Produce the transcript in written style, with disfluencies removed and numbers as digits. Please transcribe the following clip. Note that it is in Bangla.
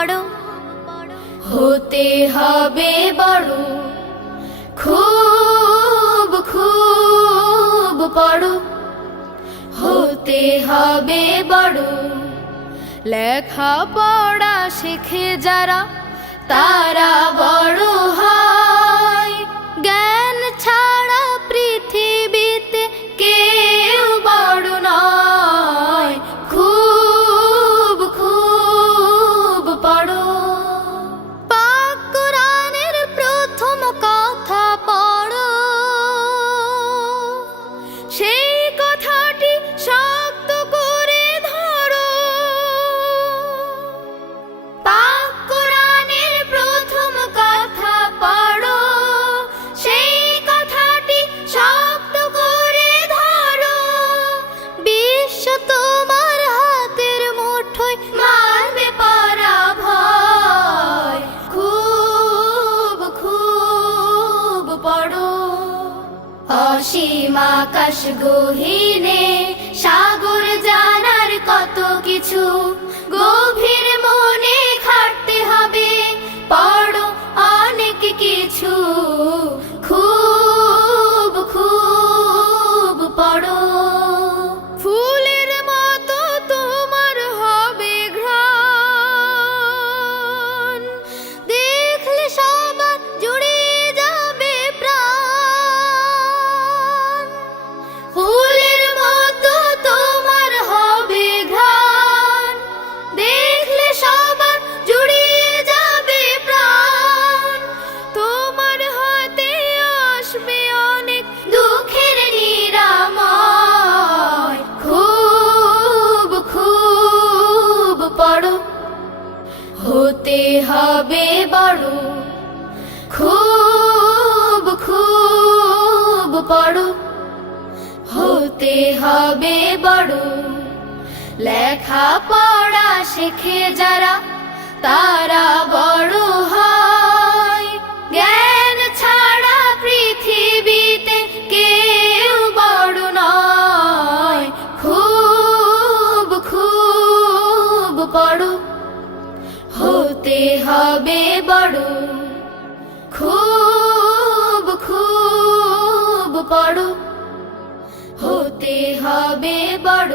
পড়ো, হতে হবে বড়। খুব খুব পড়ো, হতে হবে বড়। লেখা পড়া শেখে যারা তারা বড় হয়। জ্ঞান ছাড়া পৃথিবীতে কেউ বড় নয়। খুব খুব পড়ো। পাক কোরআনের প্রথম কথা পড়ো, সেই কথাটি শক্ত করে ধরো। পাক কোরআনের প্রথম কথা পড়ো, সেই কথাটি শক্ত করে ধরো। বিশ্ব তোমার হাতের মুঠোয়, মারবে পরাভয়। খুব খুব পড়ো। অসীম আকাশ গহীনে সাগর জানার কত কিছু, গভীর মনে খাটতে হবে, পড়ো অনেক কিছু। খুব খুব পড়ো। ফুলের মতো তোমার হবে ঘ্রাণ, দেখলে সবার জুড়িয়ে যাবে প্রাণ। ফুলের মতো তোমার হবে ঘ্রাণ, দেখলে সবার জুড়িয়ে যাবে প্রাণ। তোমার হাতে আসবে অনেক দুঃখের নিরাময়। খুব খুব পড়ো, হতে হবে বড়। খুব খুব পড়ো, হতে হবে বড়। লেখা পড়া শেখে যারা তারা বড় হয়। জ্ঞান ছাড়া পৃথিবীতে কেউ বড় নয়। খুব খুব পড়ো, হতে হবে বড়। খুব খুব পড়ো, হতে হবে বড়।